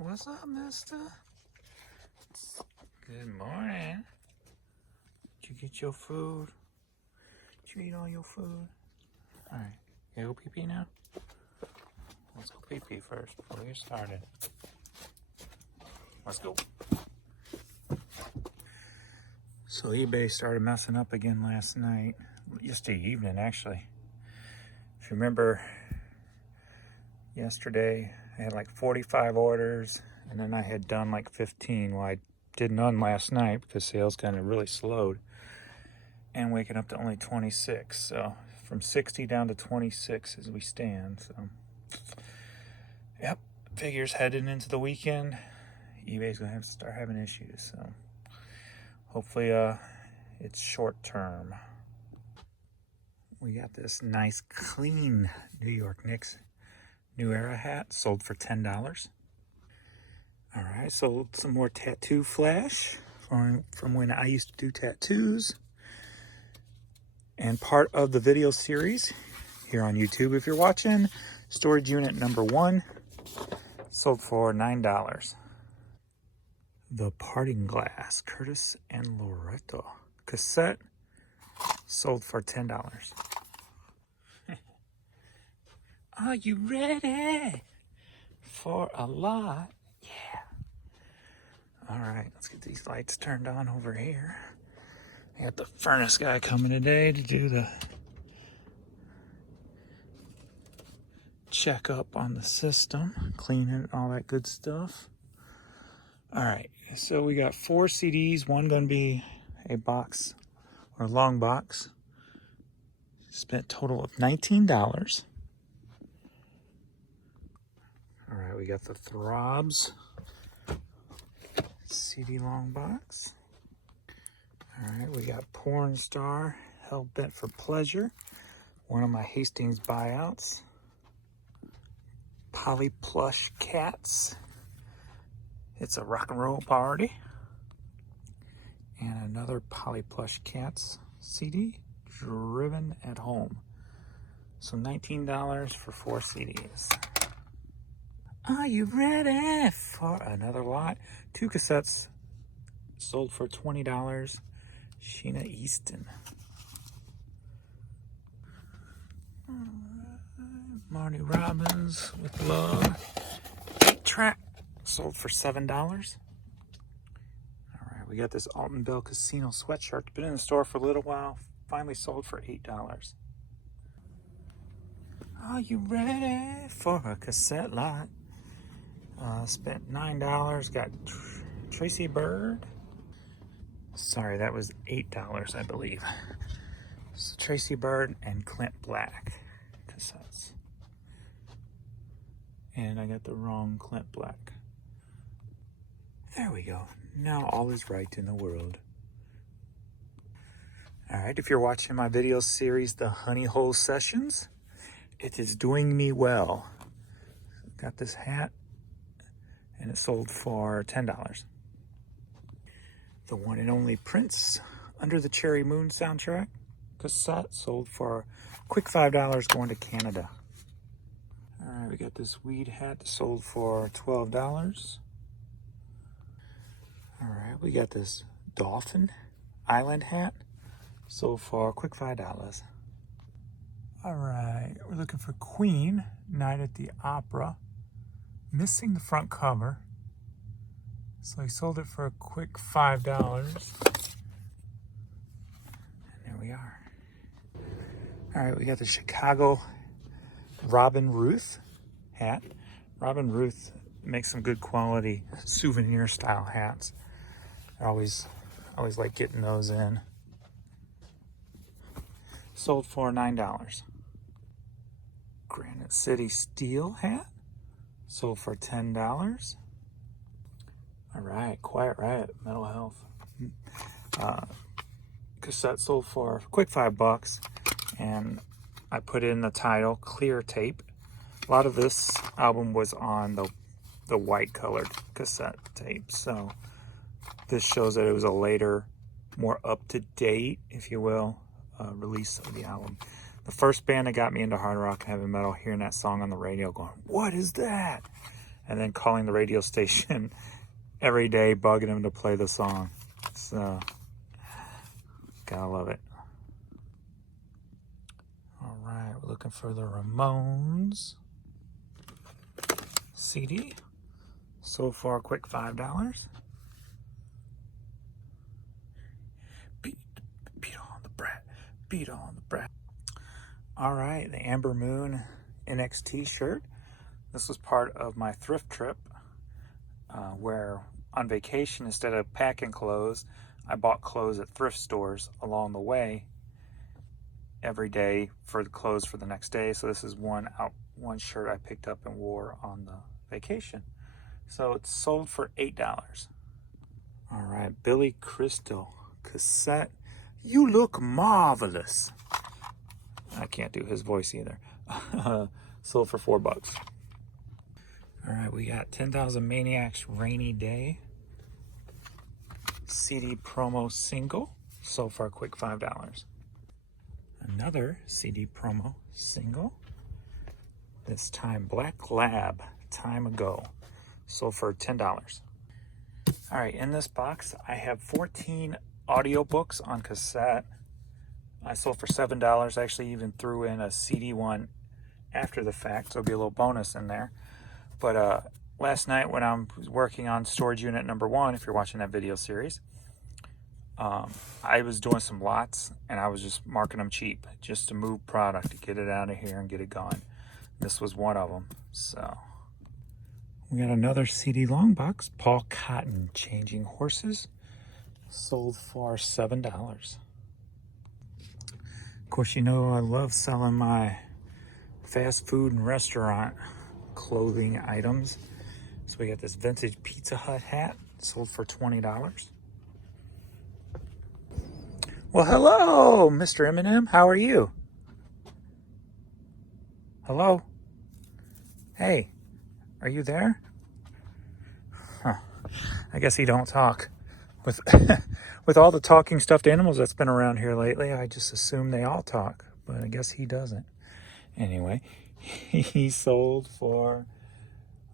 What's up, mister? Good morning. Did you get your food? Did you eat all your food? Alright, you go pee-pee now? Let's go pee-pee first before we get started. Let's go. So eBay started messing up again last night. Yesterday evening, actually. If you remember, yesterday I had like 45 orders, and then I had done like 15. Well, I did none last night because sales kind of really slowed, and waking up to only 26. So from 60 down to 26 as we stand. So yep, figures heading into the weekend, eBay's gonna have to start having issues. So hopefully it's short term. We got this nice clean New York Knicks New Era hat, sold for $10. All right, sold some more tattoo flash from when I used to do tattoos. And part of the video series here on YouTube, if you're watching, storage unit number 1, sold for $9. The Parting Glass, Curtis and Loretto cassette, sold for $10. Are you ready for a lot? Yeah. All right, let's get these lights turned on over here. I got the furnace guy coming today to do the checkup on the system, cleaning it, all that good stuff. All right, so we got 4 CDs, one gonna be a box or long box. Spent a total of $19. All right, we got the Throbs CD long box. All right, we got Porn Star, Hell Bent for Pleasure, one of my Hastings buyouts. Polly Plush Cats, It's a Rock and Roll Party. And another Polly Plush Cats CD, Driven at Home. So $19 for 4 CDs. Are you ready for another lot? 2 cassettes sold for $20. Sheena Easton. Marty Robbins with Love. 8-track sold for $7. All right, we got this Alton Bell Casino sweatshirt. Been in the store for a little while. Finally sold for $8. Are you ready for a cassette lot? Spent $9. Got Tracy Bird. Sorry, that was $8, I believe. So Tracy Bird and Clint Black cassettes. And I got the wrong Clint Black. There we go. Now all is right in the world. All right, if you're watching my video series, The Honey Hole Sessions, it is doing me well. Got this hat, and it sold for $10. The one and only Prince, Under the Cherry Moon soundtrack cassette, sold for a quick $5 going to Canada. All right, we got this weed hat sold for $12. All right, we got this Dolphin Island hat, sold for a quick $5. All right, we're looking for Queen, Night at the Opera. Missing the front cover. So he sold it for a quick $5. And there we are. All right, we got the Chicago Robin Ruth hat. Robin Ruth makes some good quality souvenir style hats. I always like getting those in. Sold for $9. Granite City Steel hat. Sold for $10. All right, Quiet Riot, Mental Health. Cassette sold for a quick $5, and I put in the title, Clear Tape. A lot of this album was on the white colored cassette tape, so this shows that it was a later, more up-to-date, if you will, release of the album. The first band that got me into hard rock and heavy metal, hearing that song on the radio, going, what is that? and then calling the radio station every day, bugging them to play the song. So, gotta love it. All right, we're looking for the Ramones CD. So far, quick $5. Beat on the brat, beat on the brat. All right, the Amber Moon NXT shirt. This was part of my thrift trip where on vacation, instead of packing clothes, I bought clothes at thrift stores along the way every day for the clothes for the next day. So this is one shirt I picked up and wore on the vacation. So it's sold for $8. All right, Billy Crystal cassette. You look marvelous. I can't do his voice either. Sold for $4. All right, we got 10,000 Maniacs Rainy Day CD promo single. Sold for a quick $5. Another CD promo single. This time Black Lab, Time Ago. Sold for $10. All right, in this box, I have 14 audiobooks on cassette. I sold for $7. I actually even threw in a CD one after the fact, so it'll be a little bonus in there. But last night when I was working on storage unit number 1, if you're watching that video series, I was doing some lots and I was just marking them cheap just to move product, to get it out of here and get it gone. This was one of them. So we got another CD long box, Paul Cotton, Changing Horses, sold for $7. Of course, you know I love selling my fast food and restaurant clothing items. So we got this vintage Pizza Hut hat, sold for $20. Well, hello, Mr. Eminem. How are you? Hello? Hey, are you there? Huh. I guess he don't talk. With with all the talking stuffed animals that's been around here lately, I just assume they all talk, but I guess he doesn't. Anyway, he sold for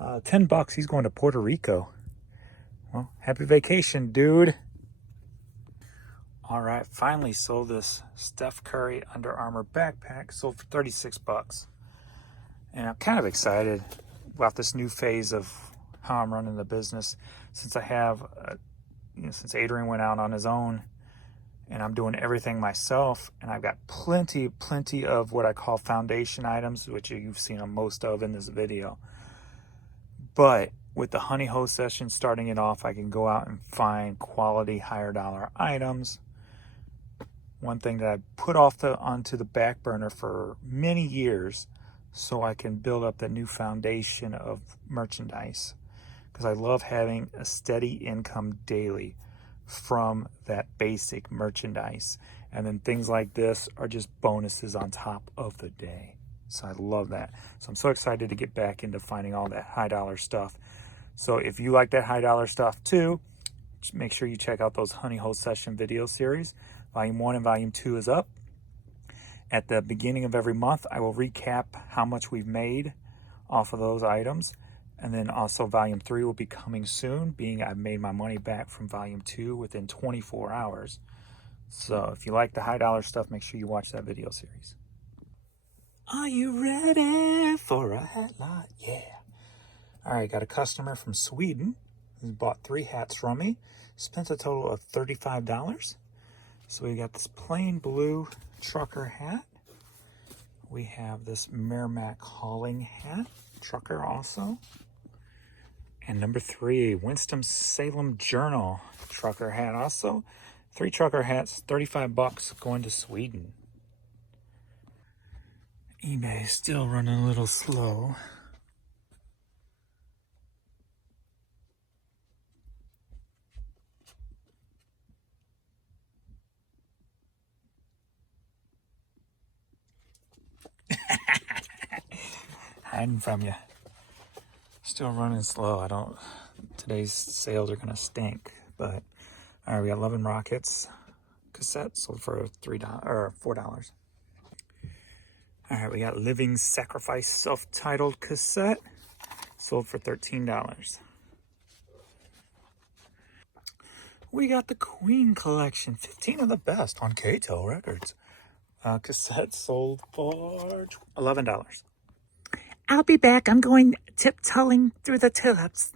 $10. He's going to Puerto Rico. Well, happy vacation, dude. All right, finally sold this Steph Curry Under Armour backpack. Sold for $36. And I'm kind of excited about this new phase of how I'm running the business, since I have, since Adrian went out on his own, and I'm doing everything myself, and I've got plenty of what I call foundation items, which you've seen most of in this video. But with the honey hole session starting it off, I can go out and find quality higher dollar items. One thing that I put onto the back burner for many years, so I can build up the new foundation of merchandise, because I love having a steady income daily from that basic merchandise. And then things like this are just bonuses on top of the day. So I love that. So I'm so excited to get back into finding all that high dollar stuff. So if you like that high dollar stuff too, just make sure you check out those honey hole session video series. Volume 1 and Volume 2 is up. At the beginning of every month, I will recap how much we've made off of those items. And then also Volume 3 will be coming soon, being I've made my money back from Volume 2 within 24 hours. So if you like the high dollar stuff, make sure you watch that video series. Are you ready for a hat lot? Yeah. All right, got a customer from Sweden who bought 3 hats from me. Spent a total of $35. So we got this plain blue trucker hat. We have this Merrimack hauling hat, trucker also. And number 3, Winston-Salem Journal trucker hat also. 3 trucker hats, $35 going to Sweden. eBay is still running a little slow. Hiding from you. Still running slow. Today's sales are gonna stink, but all right, we got Love and Rockets cassette sold for $3 or $4. All right, we got Living Sacrifice self-titled cassette. sold for $13. We got the Queen collection, 15 of the best on Ghetto Records. Cassette sold for $11. I'll be back. I'm going tiptoeing through the tulips.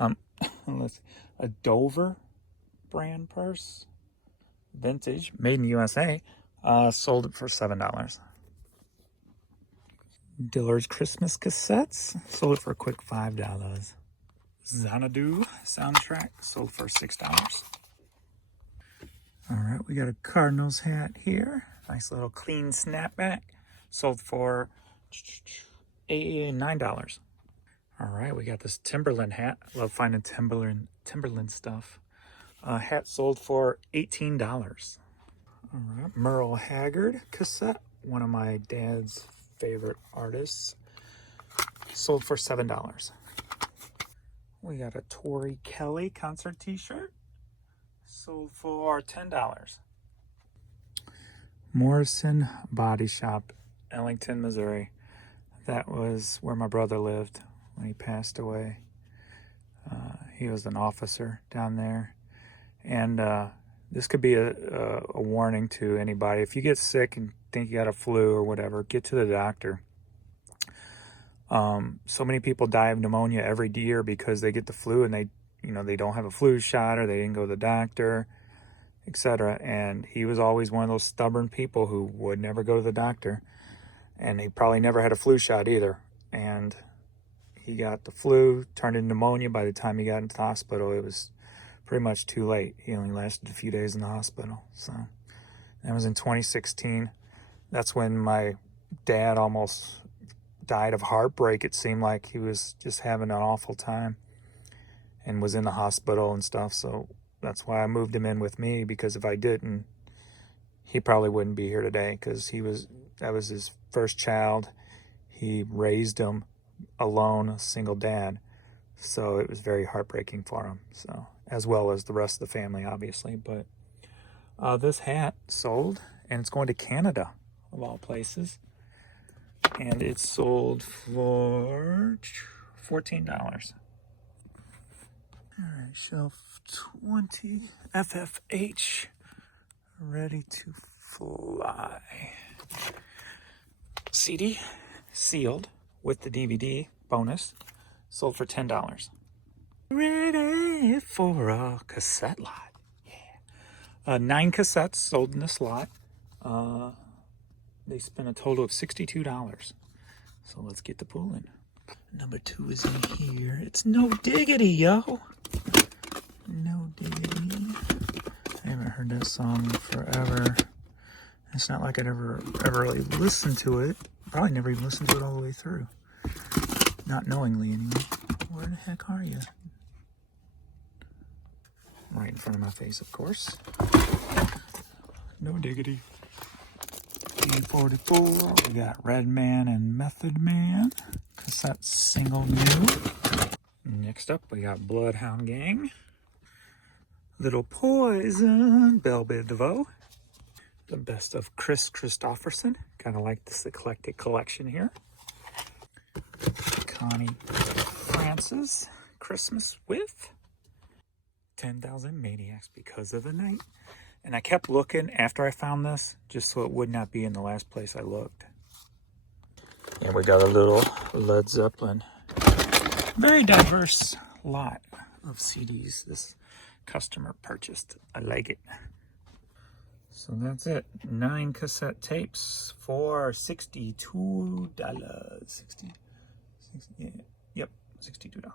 A Dover brand purse, vintage, made in USA, sold it for $7. Dillard's Christmas cassettes, sold it for a quick $5. Xanadu soundtrack, sold for $6. All right, we got a Cardinals hat here. Nice little clean snapback, sold for $9. All right, we got this Timberland hat. Love finding Timberland stuff. Hat sold for $18. All right, Merle Haggard cassette, one of my dad's favorite artists, sold for $7. We got a Tori Kelly concert t-shirt, sold for $10. Morrison Body Shop, Ellington, Missouri. That was where my brother lived when he passed away. He was an officer down there. And this could be a warning to anybody. If you get sick and think you got a flu or whatever, get to the doctor. So many people die of pneumonia every year because they get the flu and they don't have a flu shot or they didn't go to the doctor, etc. And he was always one of those stubborn people who would never go to the doctor. And he probably never had a flu shot either. And he got the flu, turned into pneumonia. By the time he got into the hospital, it was pretty much too late. He only lasted a few days in the hospital. So that was in 2016. That's when my dad almost died of heartbreak. It seemed like he was just having an awful time and was in the hospital and stuff. So that's why I moved him in with me, because if I didn't, he probably wouldn't be here today, because that was his first child. He raised him alone, a single dad. So it was very heartbreaking for him. So, as well as the rest of the family, obviously. But this hat sold, and it's going to Canada, of all places. And it sold for $14. All right, shelf 20 FFH, ready to fly. CD, sealed with the DVD bonus, sold for $10. Ready for a cassette lot. Yeah. 9 cassettes sold in this lot. They spent a total of $62. So let's get the pulling. Number 2 is in here. It's No Diggity, yo. No Diggity. I haven't heard that song in forever. It's not like I'd ever really listened to it. Probably never even listened to it all the way through. Not knowingly, anyway. Where the heck are you? Right in front of my face, of course. No Diggity. E44. We got Red Man and Method Man. Cassette single new. Next up, we got Bloodhound Gang. Little Poison. Belle Biv DeVoe. The best of Chris Christopherson. Kind of like this eclectic collection here. Connie Francis. Christmas with 10,000 Maniacs Because of the Night. And I kept looking after I found this, just so it would not be in the last place I looked. And we got a little Led Zeppelin. Very diverse lot of CDs this customer purchased. I like it. So that's it. 9 cassette tapes for $62. Yep, $62.